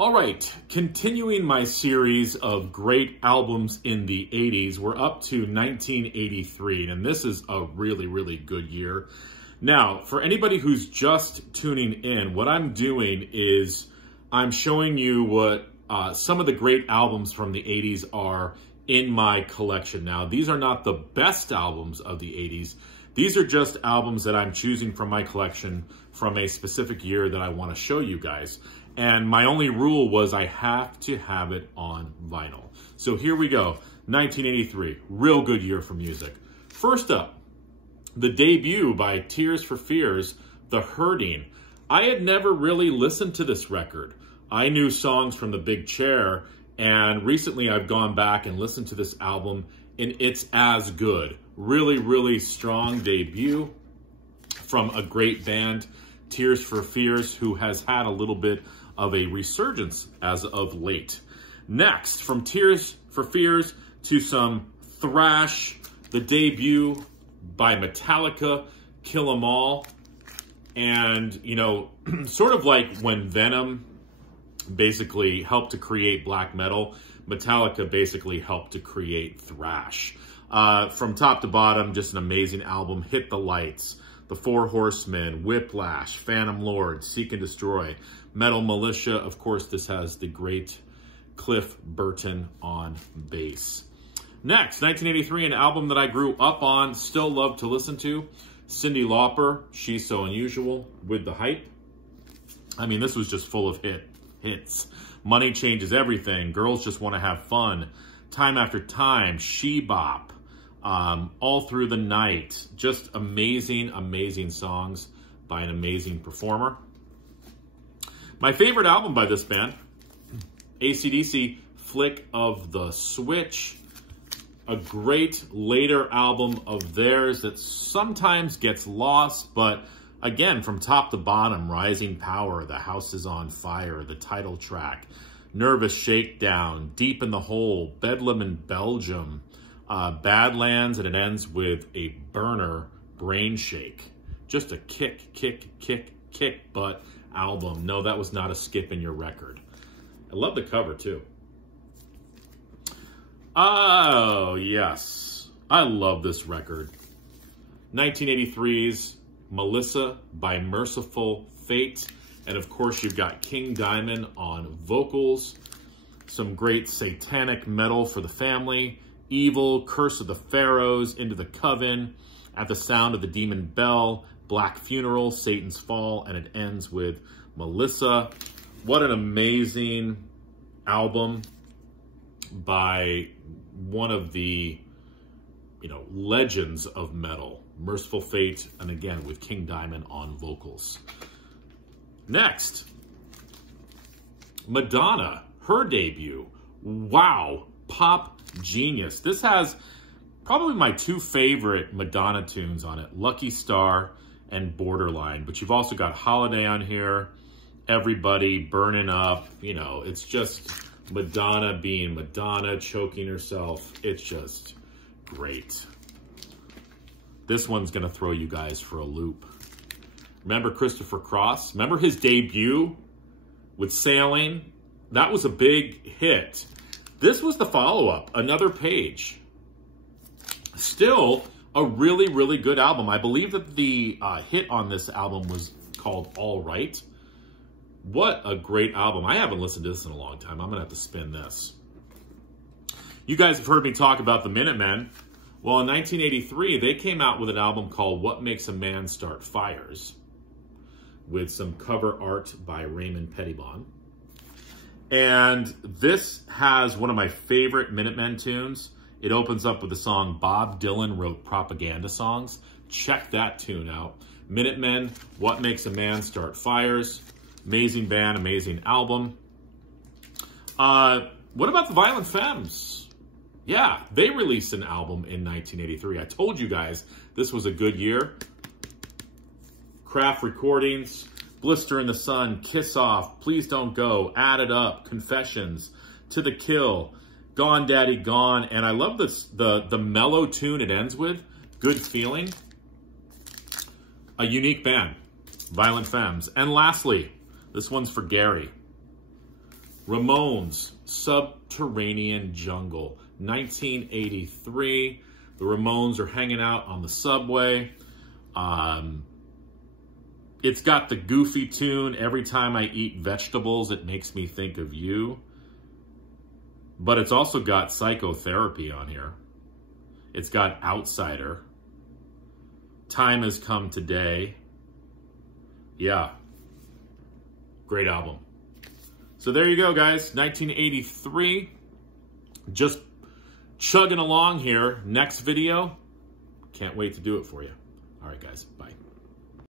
All right, continuing my series of great albums in the 80s, we're up to 1983, and this is a really, really good year. Now, for anybody who's just tuning in, what I'm doing is I'm showing you what some of the great albums from the 80s are in my collection. Now, these are not the best albums of the 80s. These are just albums that I'm choosing from my collection from a specific year that I want to show you guys. And my only rule was I have to have it on vinyl. So here we go, 1983, real good year for music. First up, the debut by Tears for Fears, The Hurting. I had never really listened to this record. I knew songs from The Big Chair, and recently I've gone back and listened to this album, and it's as good. Really, really strong debut from a great band, Tears for Fears, who has had a little bit of a resurgence as of late. Next, from Tears for Fears to some thrash, the debut by Metallica, Kill 'Em All. And, you know, sort of like when Venom basically helped to create black metal, Metallica basically helped to create thrash. From top to bottom, just an amazing album. Hit the Lights, The Four Horsemen, Whiplash, Phantom Lord, Seek and Destroy, Metal Militia. Of course, this has the great Cliff Burton on bass. Next, 1983, an album that I grew up on, still love to listen to. Cyndi Lauper, She's So Unusual, With the Hype. I mean, this was just full of hits. Money Changes Everything, Girls Just Want to Have Fun, Time After Time, She Bop, All Through the Night. Just amazing, amazing songs by an amazing performer. My favorite album by this band, AC/DC, Flick of the Switch. A great later album of theirs that sometimes gets lost, but again, from top to bottom, Rising Power, The House Is on Fire, the title track, Nervous Shakedown, Deep in the Hole, Bedlam in Belgium, Badlands, and it ends with a burner, Brain Shake. Just a kick butt album. No, that was not a skip in your record. I love the cover too. Oh, yes. I love this record. 1983's Melissa by Merciful Fate. And of course, you've got King Diamond on vocals. Some great satanic metal for the family. Evil, Curse of the Pharaohs, Into the Coven, At the Sound of the Demon Bell, Black Funeral, Satan's Fall, and it ends with Melissa. What an amazing album by one of the, legends of metal, Merciful Fate, and again with King Diamond on vocals. Next, Madonna, her debut. Wow, pop genius. This has probably my two favorite Madonna tunes on it, Lucky Star and Borderline. But you've also got Holiday on here, Everybody, Burning Up. It's just Madonna being Madonna, choking herself. It's just great. This one's going to throw you guys for a loop. Remember Christopher Cross? Remember his debut with Sailing? That was a big hit. This was the follow-up, Another Page. Still a really, really good album. I believe that the hit on this album was called All Right. What a great album. I haven't listened to this in a long time. I'm going to have to spin this. You guys have heard me talk about the Minutemen. Well, in 1983, they came out with an album called What Makes a Man Start Fires, with some cover art by Raymond Pettibon. And this has one of my favorite Minutemen tunes. It opens up with the song Bob Dylan Wrote Propaganda Songs. Check that tune out. Minutemen, What Makes a Man Start Fires. Amazing band, amazing album. What about the Violent Femmes? Yeah, they released an album in 1983. I told you guys this was a good year. Craft Recordings, Blister in the Sun, Kiss Off, Please Don't Go, Add It Up, Confessions, To the Kill, Gone Daddy Gone, and I love this the mellow tune it ends with, Good Feeling. A unique band, Violent Femmes. And lastly, this one's for Gary. Ramones, Subterranean Jungle, 1983. The Ramones are hanging out on the subway. It's got the goofy tune, Every Time I Eat Vegetables, It Makes Me Think of You. But it's also got Psychotherapy on here. It's got Outsider. Time Has Come Today. Yeah. Great album. So there you go, guys. 1983. Just chugging along here. Next video. Can't wait to do it for you. All right, guys. Bye.